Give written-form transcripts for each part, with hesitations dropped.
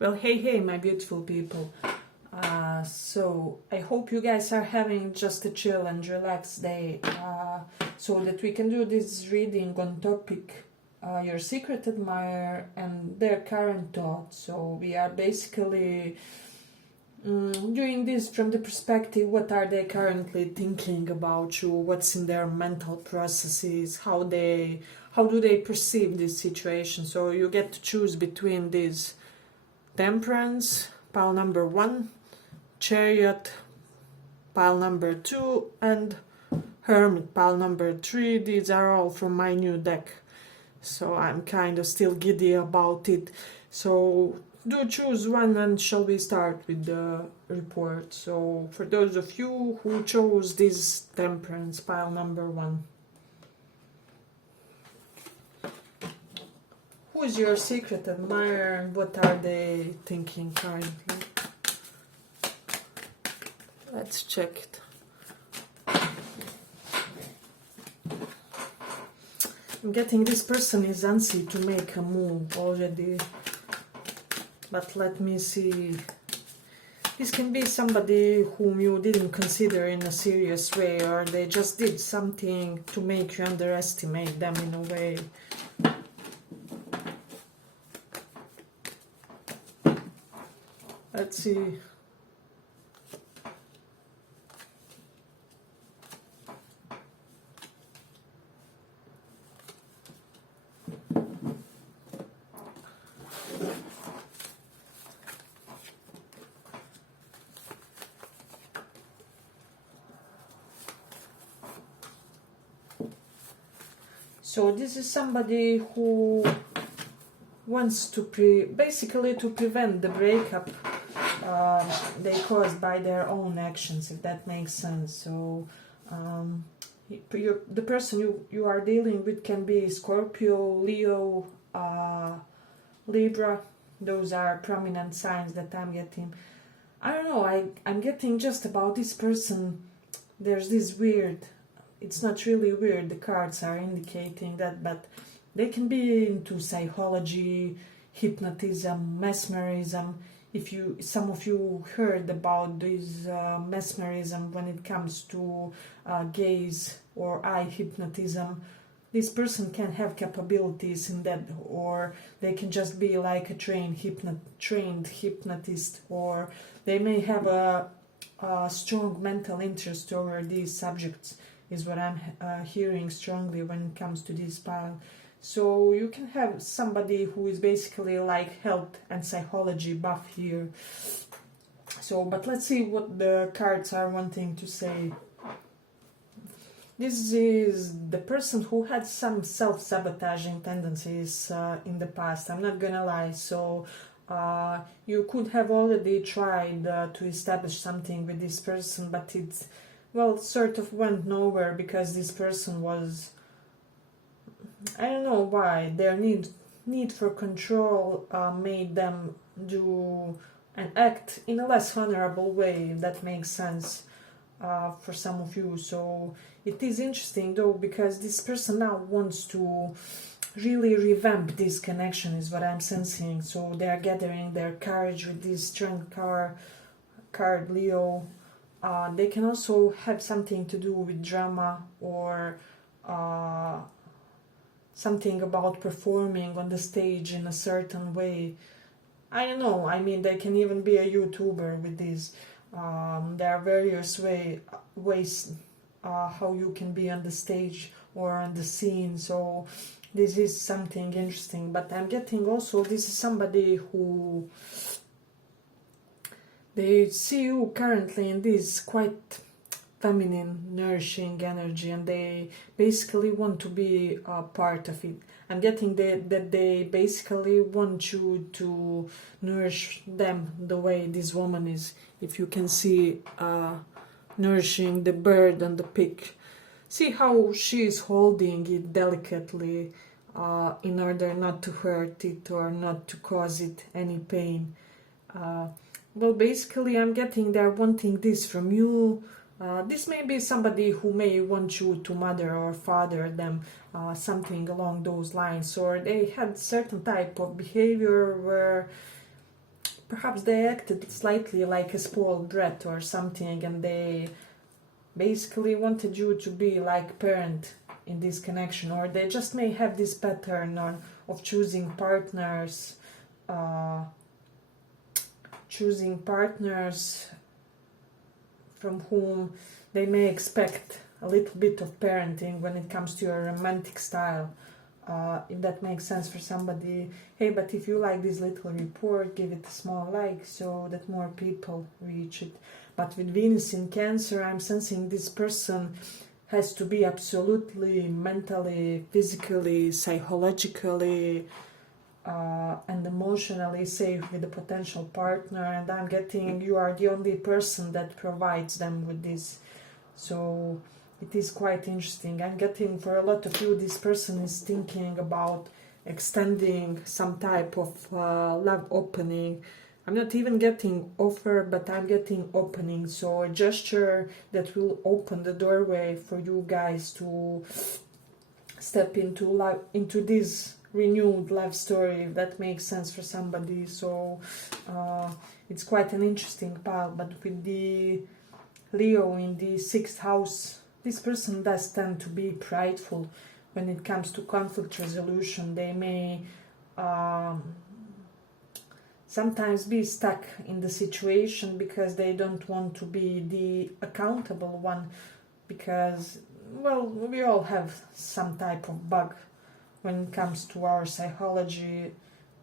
Well, hey, my beautiful people. So I hope you guys are having just a chill and relaxed day, so that we can do this reading on topic your secret admirer and their current thoughts. So we are basically doing this from the perspective: what are they currently thinking about you? What's in their mental processes? How do they perceive this situation? So you get to choose between these: Temperance, pile number 1, Chariot, pile number 2, and Hermit, pile number 3. These are all from my new deck, so I'm kind of still giddy about it. So do choose one, and shall we start with the report? So for those of you who chose this Temperance, pile number 1, who is your secret admirer and what are they thinking currently? Let's check it. I'm getting this person is antsy to make a move already. But let me see. This can be somebody whom you didn't consider in a serious way, or they just did something to make you underestimate them in a way. Let's see. So this is somebody who wants to basically to prevent the breakup they caused by their own actions, if that makes sense. So the person you are dealing with can be Scorpio, Leo, Libra. Those are prominent signs that I'm getting. I don't know, I'm getting just about this person. There's this weird, it's not really weird, the cards are indicating that, but they can be into psychology, hypnotism, mesmerism. Some of you heard about this mesmerism when it comes to gaze or eye hypnotism, this person can have capabilities in that, or they can just be like a trained hypnotist, or they may have a strong mental interest over these subjects, is what I'm hearing strongly when it comes to this pile. So you can have somebody who is basically like health and psychology buff here. So, but let's see what the cards are wanting to say. This is the person who had some self-sabotaging tendencies in the past, I'm not gonna lie. So you could have already tried to establish something with this person, but it, well, sort of went nowhere because this person was, I don't know why, their need for control made them do and act in a less honorable way, if that makes sense for some of you. So it is interesting though, because this person now wants to really revamp this connection, is what I'm sensing. So they are gathering their courage with this strength card Leo. They can also have something to do with drama, or something about performing on the stage in a certain way. I don't know, I mean, they can even be a YouTuber with this. There are various ways how you can be on the stage or on the scene. So this is something interesting. But I'm getting also, this is somebody who, they see you currently in this quite feminine, nourishing energy, and they basically want to be a part of it. I'm getting that they basically want you to nourish them the way this woman is. If you can see nourishing the bird and the pig. See how she is holding it delicately in order not to hurt it or not to cause it any pain. Well, basically I'm getting they're wanting this from you. This may be somebody who may want you to mother or father them, something along those lines, or they had certain type of behavior where perhaps they acted slightly like a spoiled brat or something, and they basically wanted you to be like parent in this connection, or they just may have this pattern of choosing partners from whom they may expect a little bit of parenting when it comes to your romantic style. If that makes sense for somebody. Hey, but if you like this little report, give it a small like so that more people reach it. But with Venus in Cancer, I'm sensing this person has to be absolutely mentally, physically, psychologically, and emotionally safe with a potential partner, and I'm getting you are the only person that provides them with this. So it is quite interesting. I'm getting for a lot of you, this person is thinking about extending some type of love opening. I'm not even getting offer, but I'm getting opening. So a gesture that will open the doorway for you guys to step into love, into this renewed love story, if that makes sense for somebody. So it's quite an interesting pile. But with the Leo in the 6th house, this person does tend to be prideful when it comes to conflict resolution. They may sometimes be stuck in the situation because they don't want to be the accountable one, because, well, we all have some type of bug when it comes to our psychology.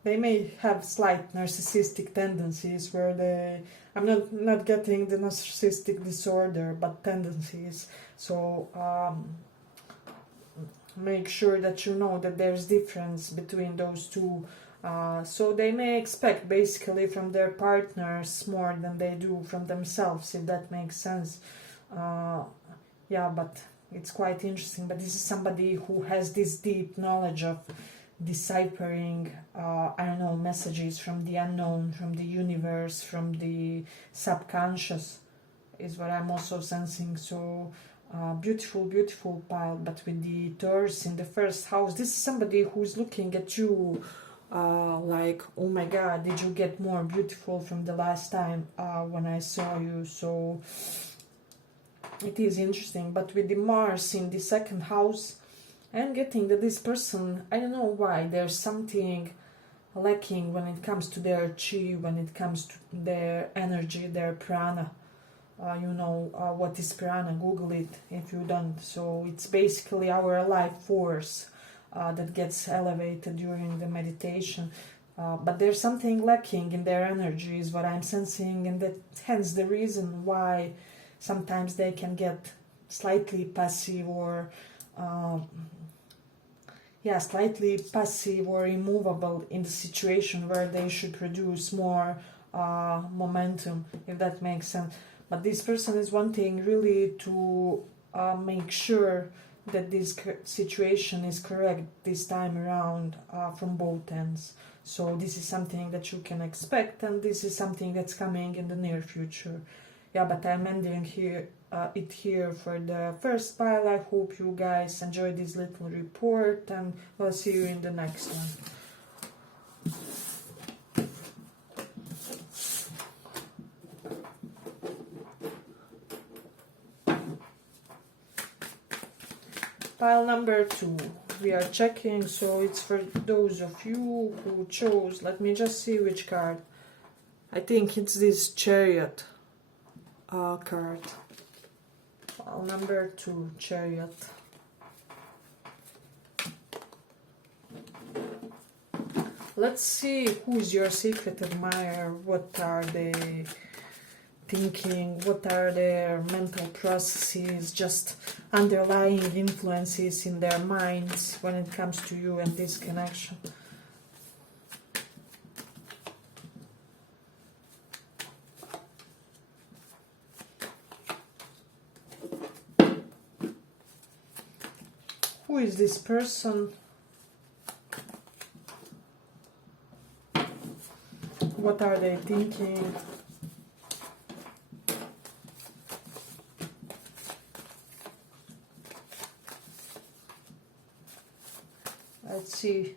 They may have slight narcissistic tendencies where I'm not getting the narcissistic disorder, but tendencies. So make sure that you know that there's difference between those two. So they may expect basically from their partners more than they do from themselves, if that makes sense. Yeah, but it's quite interesting. But this is somebody who has this deep knowledge of deciphering, messages from the unknown, from the universe, from the subconscious, is what I'm also sensing. So beautiful, beautiful pile. But with the Taurus in the 1st house, this is somebody who's looking at you like, oh my god, did you get more beautiful from the last time when I saw you? So it is interesting. But with the Mars in the 2nd house, I'm getting that this person, I don't know why, there's something lacking when it comes to their chi, when it comes to their energy, their prana. What is prana? Google it if you don't. So it's basically our life force that gets elevated during the meditation. But there's something lacking in their energy is what I'm sensing, and that hence the reason why sometimes they can get slightly passive or slightly passive or immovable in the situation where they should produce more momentum, if that makes sense. But this person is wanting really to make sure that this situation is correct this time around from both ends. So this is something that you can expect, and this is something that's coming in the near future. Yeah, but I'm ending here for the first pile. I hope you guys enjoyed this little report, and we'll see you in the next one. Pile number 2, we are checking, so it's for those of you who chose. Let me just see which card. I think it's this Chariot card. Pile number 2, Chariot. Let's see who's your secret admirer. What are they thinking? What are their mental processes, just underlying influences in their minds when it comes to you and this connection? Who is this person? What are they thinking? Let's see.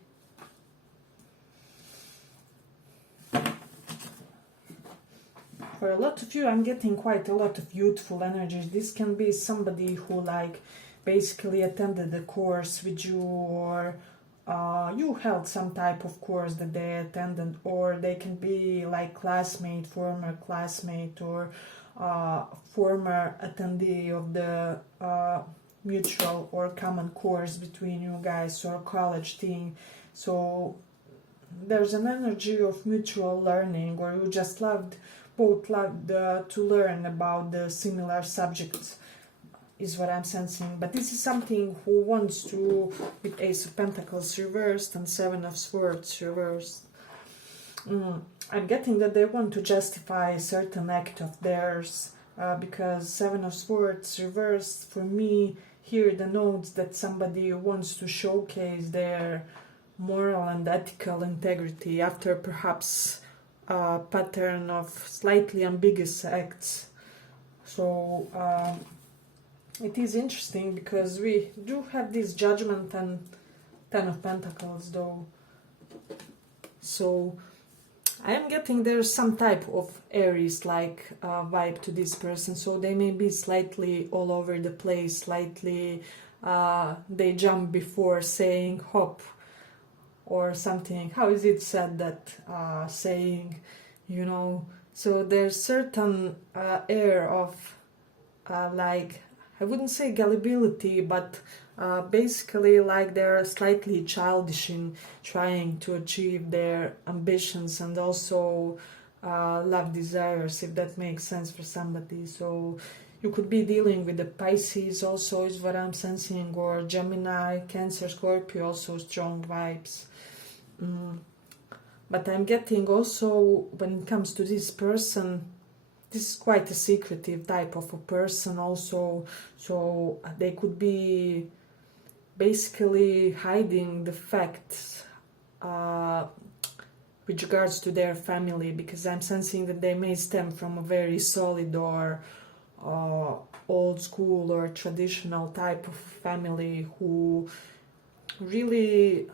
For a lot of you, I'm getting quite a lot of youthful energy. This can be somebody who like basically attended a course with you, or you held some type of course that they attended, or they can be like classmate, former classmate, or former attendee of the mutual or common course between you guys, or college thing. So there's an energy of mutual learning, or you just both loved to learn about the similar subjects, is what I'm sensing. But this is something who wants to, with Ace of Pentacles reversed and Seven of Swords reversed. I'm getting that they want to justify a certain act of theirs, because Seven of Swords reversed, for me, here denotes that somebody wants to showcase their moral and ethical integrity after perhaps a pattern of slightly ambiguous acts. So it is interesting because we do have this Judgment and Ten of Pentacles though. So I am getting there's some type of Aries-like vibe to this person. So they may be slightly all over the place, slightly they jump before saying hop or something. How is it said, that saying, you know? So there's certain air of like, I wouldn't say gullibility, but basically like they're slightly childish in trying to achieve their ambitions and also love desires, if that makes sense for somebody. So you could be dealing with the Pisces also, is what I'm sensing, or Gemini, Cancer, Scorpio, also strong vibes. But I'm getting also, when it comes to this person, this is quite a secretive type of a person also. So they could be basically hiding the facts with regards to their family, because I'm sensing that they may stem from a very solid or old school or traditional type of family who really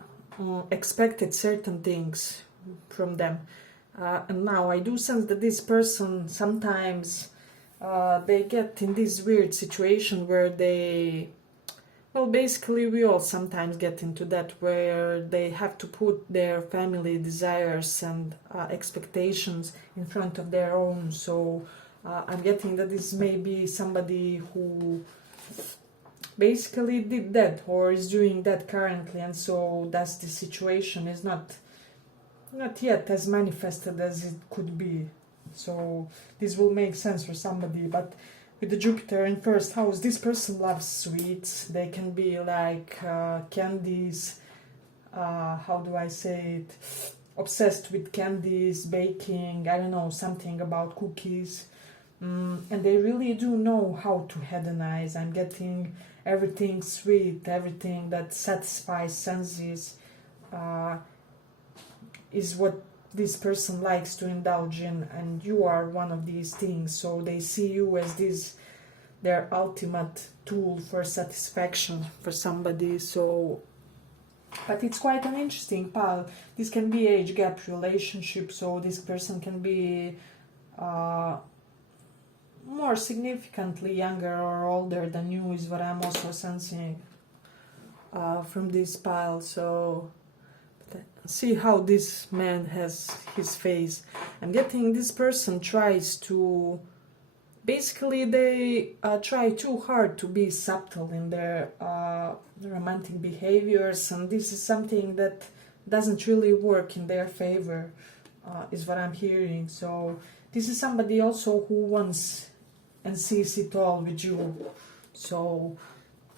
expected certain things from them. And now I do sense that this person sometimes they get in this weird situation where they, well, basically we all sometimes get into that, where they have to put their family desires and expectations in front of their own. So I'm getting that this may be somebody who basically did that or is doing that currently, and so thus the situation is not yet as manifested as it could be. So this will make sense for somebody. But with the Jupiter in first house, this person loves sweets. They can be like candies, how do I say it, obsessed with candies, baking, I don't know, something about cookies. And they really do know how to hedonize. I'm getting everything sweet, everything that satisfies senses is what this person likes to indulge in, and you are one of these things. So they see you as their ultimate tool for satisfaction for somebody. So, but it's quite an interesting pile. This can be age gap relationship, so this person can be more significantly younger or older than you, is what I'm also sensing from this pile. So see how this man has his face. I'm getting this person tries to, basically they try too hard to be subtle in their romantic behaviors, and this is something that doesn't really work in their favor, is what I'm hearing. So this is somebody also who wants and sees it all with you. So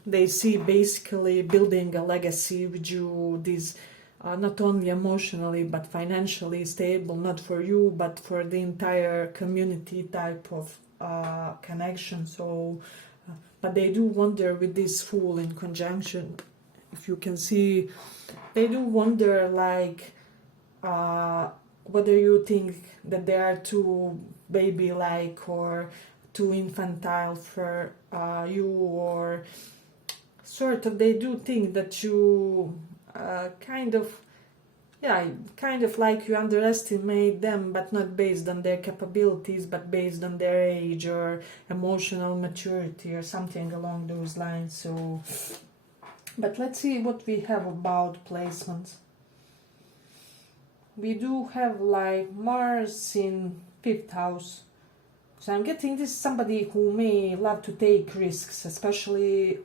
they see basically building a legacy with you, this not only emotionally but financially stable, not for you but for the entire community type of connection. So but they do wonder with this Fool in conjunction, if you can see, they do wonder like whether you think that they are too baby-like or too infantile for you, or sort of they do think that you kind of yeah, kind of like you underestimate them, but not based on their capabilities, but based on their age or emotional maturity or something along those lines. So, but let's see what we have about placements. We do have like Mars in 5th house. So I'm getting this somebody who may love to take risks, especially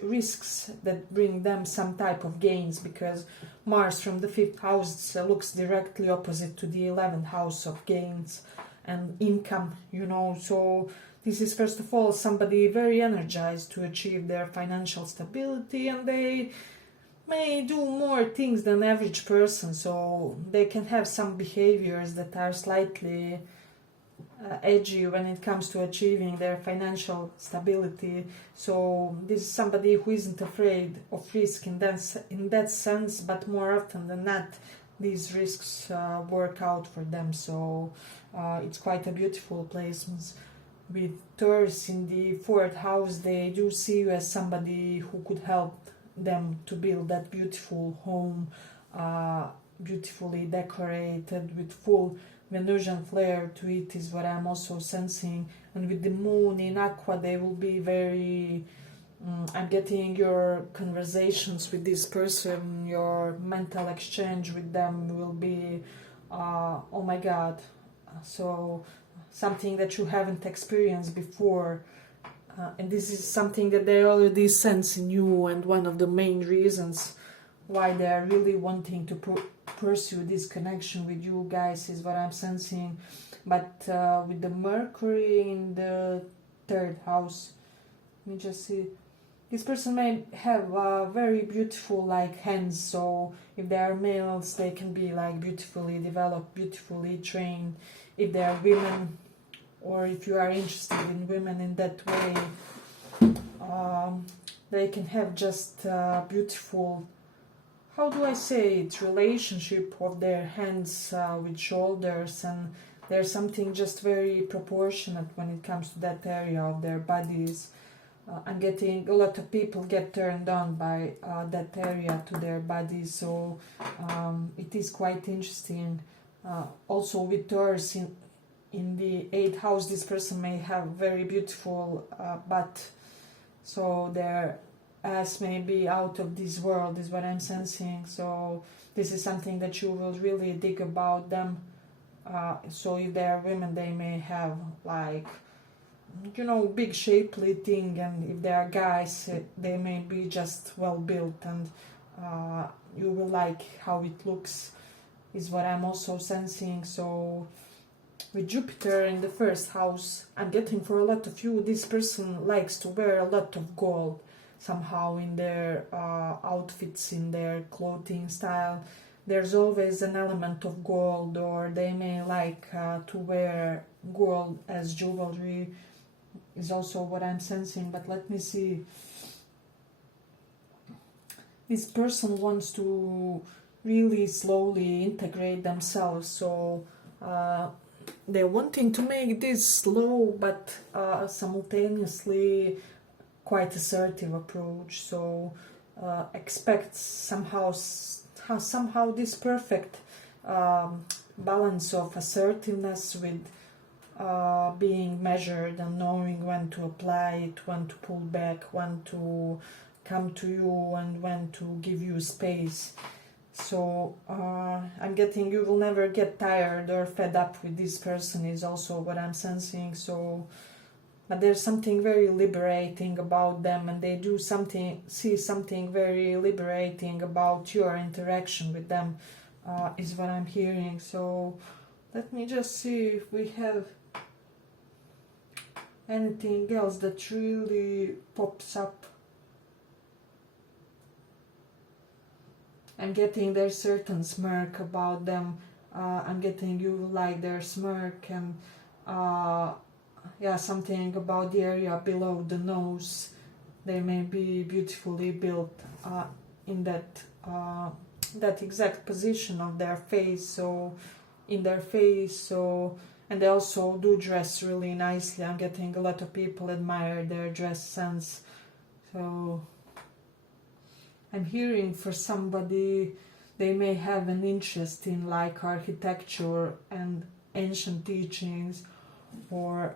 risks that bring them some type of gains, because Mars from the 5th house looks directly opposite to the 11th house of gains and income, you know. So this is first of all somebody very energized to achieve their financial stability, and they may do more things than average person, so they can have some behaviors that are slightly edgy when it comes to achieving their financial stability. So this is somebody who isn't afraid of risk in that sense, but more often than not these risks work out for them. So it's quite a beautiful placement. With Taurus in the 4th house, they do see you as somebody who could help them to build that beautiful home, beautifully decorated with full Venusian flair to it, is what I'm also sensing. And with the moon in Aqua, they will be very I'm getting your conversations with this person, your mental exchange with them will be oh my god, so something that you haven't experienced before. And this is something that they already sense in you, and one of the main reasons why they are really wanting to pursue this connection with you guys is what I'm sensing. But with the Mercury in the 3rd house, let me just see. This person may have very beautiful like hands, so if they are males, they can be like beautifully developed, beautifully trained. If they are women, or if you are interested in women in that way, they can have just beautiful, how do I say it, relationship of their hands with shoulders, and there's something just very proportionate when it comes to that area of their bodies. I'm getting a lot of people get turned on by that area to their bodies, so it is quite interesting. Also with Taurus in the 8th house, this person may have very beautiful butt, so their ass may be out of this world, is what I'm sensing. So this is something that you will really dig about them. So if they are women, they may have like, you know, big shapely thing, and if they are guys, they may be just well built, and you will like how it looks, is what I'm also sensing. So with Jupiter in the 1st house, I'm getting for a lot of you, this person likes to wear a lot of gold somehow in their outfits, in their clothing style. There's always an element of gold, or they may like to wear gold as jewelry, is also what I'm sensing. But let me see. This person wants to really slowly integrate themselves, so they're wanting to make this slow but simultaneously quite assertive approach. So expect somehow this perfect balance of assertiveness with being measured and knowing when to apply it, when to pull back, when to come to you, and when to give you space. So I'm getting you will never get tired or fed up with this person, is also what I'm sensing. So, but there's something very liberating about them, and they do see something very liberating about your interaction with them, is what I'm hearing. So let me just see if we have anything else that really pops up. I'm getting there's certain smirk about them. I'm getting you like their smirk, and yeah, something about the area below the nose. They may be beautifully built in that exact position of their face. So in their face, so, and they also do dress really nicely. I'm getting a lot of people admire their dress sense. So I'm hearing for somebody, they may have an interest in like architecture and ancient teachings, or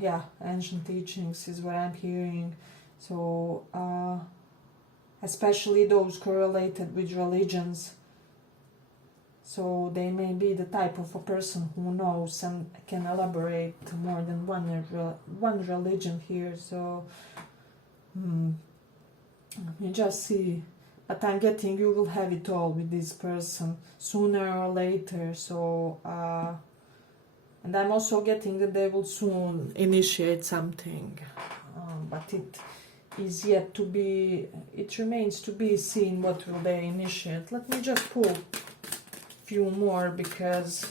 yeah, ancient teachings is what I'm hearing. So especially those correlated with religions. So they may be the type of a person who knows and can elaborate more than one religion here. So let me just see. But I'm getting you will have it all with this person sooner or later. So and I'm also getting that they will soon initiate something, but it is yet to be. It remains to be seen what will they initiate. Let me just pull few more because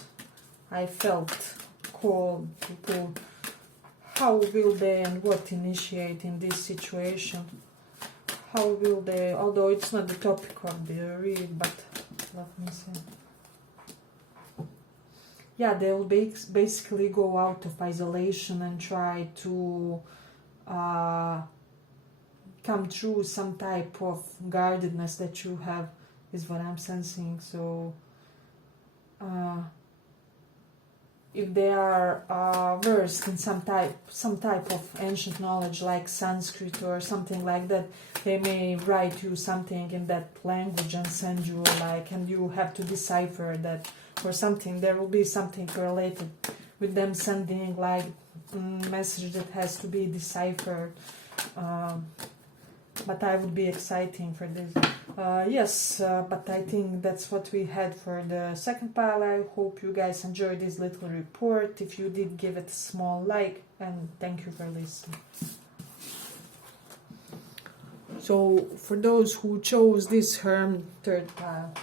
I felt called to pull. How will they and what initiate in this situation? How will they, although it's not the topic of the read, but let me see. Yeah, they will basically go out of isolation and try to come through some type of guardedness that you have, is what I'm sensing. So if they are versed in some type of ancient knowledge like Sanskrit or something like that, they may write you something in that language and send you like, and you have to decipher that or something. There will be something related with them sending like message that has to be deciphered. But I would be exciting for this. Yes, but I think that's what we had for the second pile. I hope you guys enjoyed this little report. If you did, give it a small like, and thank you for listening. So for those who chose this Herm third pile,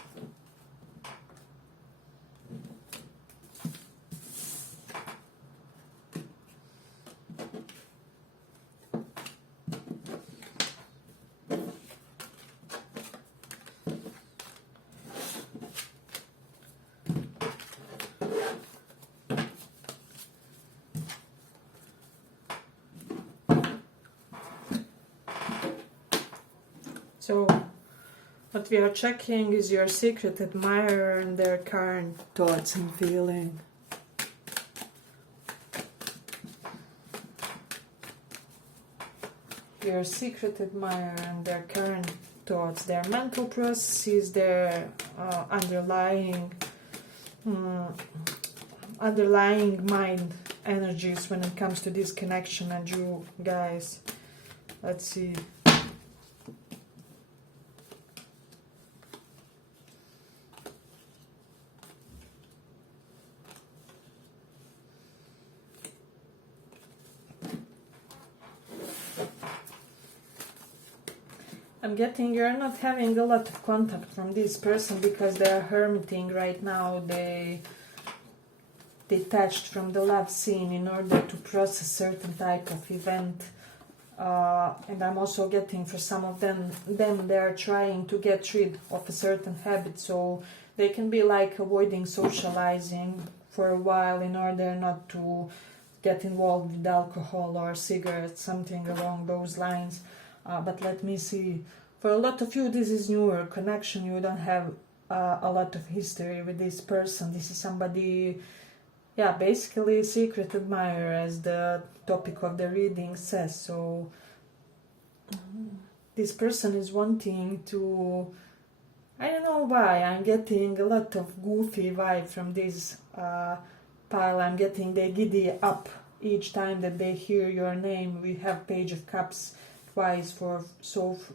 so what we are checking is your secret admirer and their current thoughts and feeling. Your secret admirer and their current thoughts, their mental processes, their underlying mind energies when it comes to this connection and you guys. Let's see. I'm getting you're not having a lot of contact from this person because they are hermiting right now. They detached from the love scene in order to process certain type of event. And I'm also getting for some of them they are trying to get rid of a certain habit, so they can be like avoiding socializing for a while in order not to get involved with alcohol or cigarettes, something along those lines. But let me see. For a lot of you, this is newer connection. You don't have a lot of history with this person. This is somebody, yeah, basically secret admirer, as the topic of the reading says. So this person is wanting to, I don't know why, I'm getting a lot of goofy vibe from this pile. I'm getting they giddy up each time that they hear your name. We have Page of Cups twice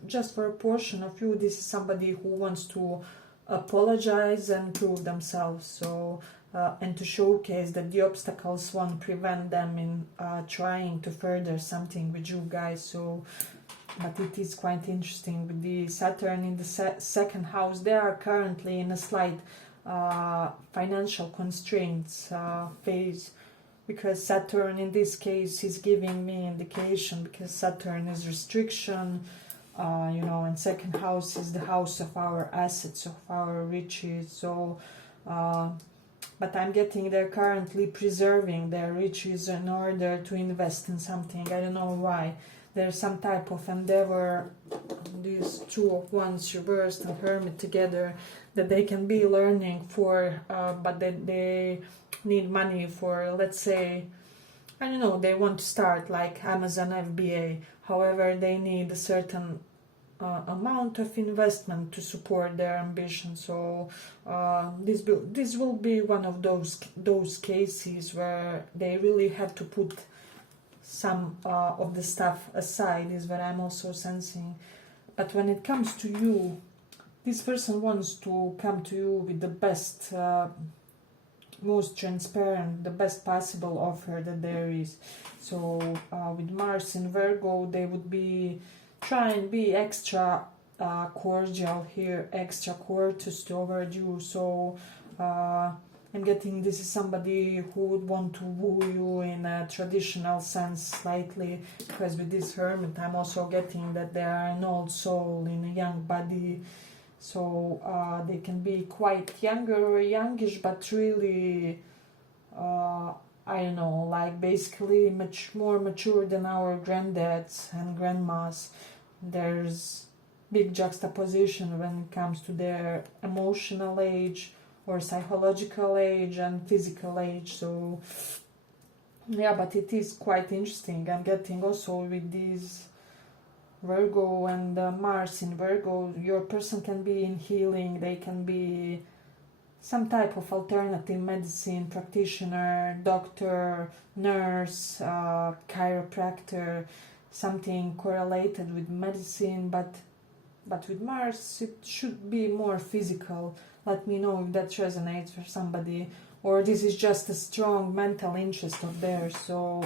just for a portion of you. This is somebody who wants to apologize and prove themselves, so and to showcase that the obstacles won't prevent them in trying to further something with you guys. So but it is quite interesting with the Saturn in the second house. They are currently in a slight financial constraints phase, because Saturn in this case is giving me indication, because Saturn is restriction, and second house is the house of our assets, of our riches. So but I'm getting they're currently preserving their riches in order to invest in something. I don't know why. There's some type of endeavor these two of wands reversed and hermit together, that they can be learning for, but that they need money for, let's say, I don't know, they want to start like Amazon FBA. However, they need a certain amount of investment to support their ambition. So this will be one of those cases where they really have to put some of the stuff aside, is what I'm also sensing. But when it comes to you, this person wants to come to you with the best, most transparent, the best possible offer that there is. So with Mars in Virgo, they would be try and be extra cordial here, extra courteous toward you. So I'm getting this is somebody who would want to woo you in a traditional sense slightly, because with this hermit I'm also getting that they are an old soul in a young body. So they can be quite younger or youngish, but really I don't know, like basically much more mature than our granddads and grandmas. There's big juxtaposition when it comes to their emotional age or psychological age and physical age. So yeah, but it is quite interesting. I'm getting also with these Virgo and Mars in Virgo, your person can be in healing, they can be some type of alternative medicine practitioner, doctor, nurse, chiropractor, something correlated with medicine, but with Mars it should be more physical. Let me know if that resonates for somebody, or this is just a strong mental interest of theirs. So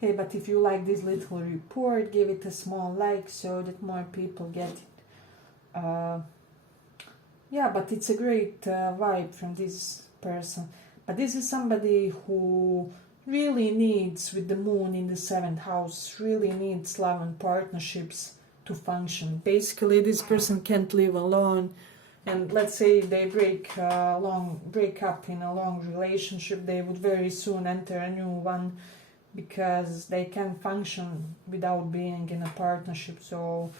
hey, but if you like this little report, give it a small like so that more people get it. Yeah, but it's a great vibe from this person. But this is somebody who really needs, with the moon in the 7th house, really needs love and partnerships to function. Basically, this person can't live alone. And let's say they break up in a long relationship, they would very soon enter a new one, because they can function without being in a partnership. So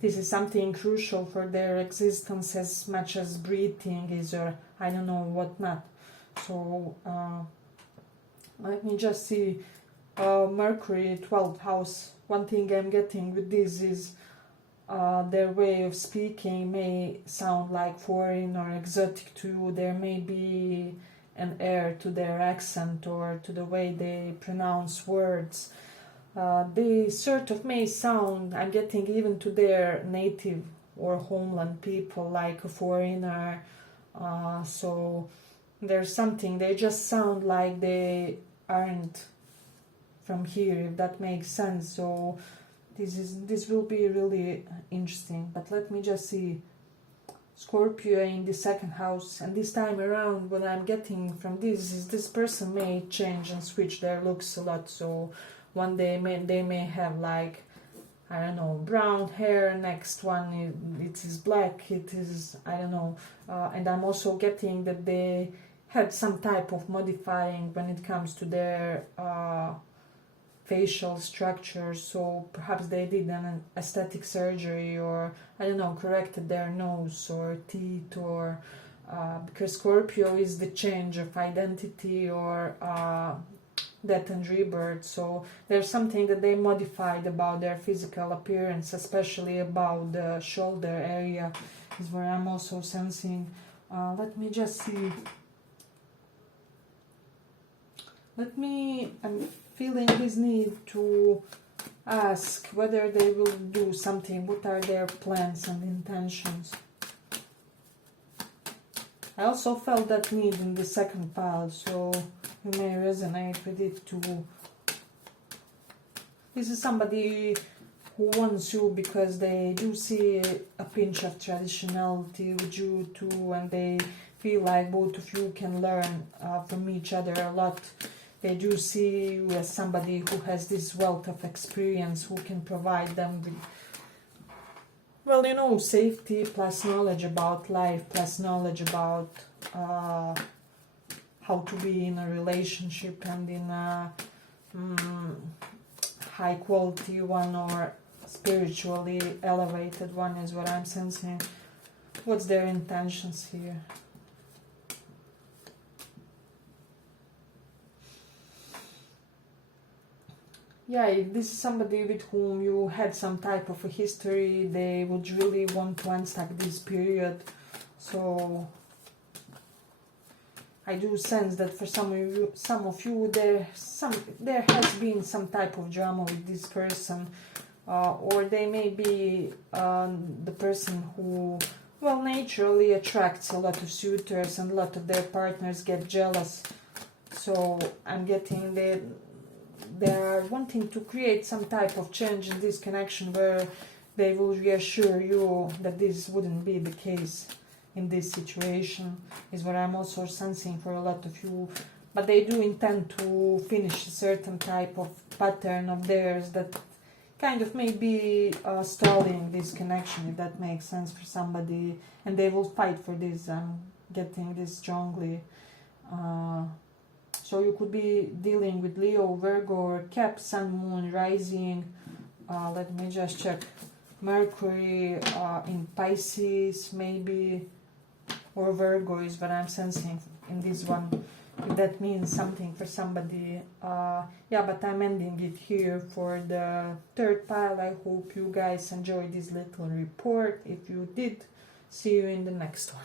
this is something crucial for their existence as much as breathing is, or I don't know what not. So let me just see. Mercury 12th house. One thing I'm getting with this is their way of speaking may sound like foreign or exotic to you. There may be an air to their accent or to the way they pronounce words. They sort of may sound, I'm getting even to their native or homeland people, like a foreigner. So there's something, they just sound like they aren't from here, if that makes sense. So this will be really interesting. But let me just see. Scorpio in the 2nd house, and this time around what I'm getting from this is this person may change and switch their looks a lot. So one day they may have like, I don't know, brown hair, next one it is black, it is, I don't know, and I'm also getting that they had some type of modifying when it comes to their facial structure. So perhaps they did an aesthetic surgery, or I don't know, corrected their nose or teeth, or because Scorpio is the change of identity or death and rebirth. So there's something that they modified about their physical appearance, especially about the shoulder area is where I'm also sensing. Let me just see. I'm feeling this need to ask whether they will do something. What are their plans and intentions? I also felt that need in the 2nd pile, so you may resonate with it too. This is somebody who wants you because they do see a pinch of traditionality with you too, and they feel like both of you can learn from each other a lot. They do see you as somebody who has this wealth of experience, who can provide them with, well, you know, safety plus knowledge about life, plus knowledge about how to be in a relationship and in a, high quality one or spiritually elevated one is what I'm sensing. What's their intentions here? Yeah, if this is somebody with whom you had some type of a history, they would really want to unstuck this period. So I do sense that for some of you, there has been some type of drama with this person, or they may be the person who, well, naturally attracts a lot of suitors, and a lot of their partners get jealous. So I'm getting that they are wanting to create some type of change in this connection where they will reassure you that this wouldn't be the case in this situation, is what I'm also sensing for a lot of you. But they do intend to finish a certain type of pattern of theirs that kind of may be stalling this connection, if that makes sense for somebody, and they will fight for this. I'm getting this strongly. So you could be dealing with Leo, Virgo, or Cap, Sun, Moon, Rising. Let me just check. Mercury in Pisces, maybe, or Virgo is what I'm sensing in this one. If that means something for somebody. Yeah, but I'm ending it here for the third pile. I hope you guys enjoyed this little report. If you did, see you in the next one.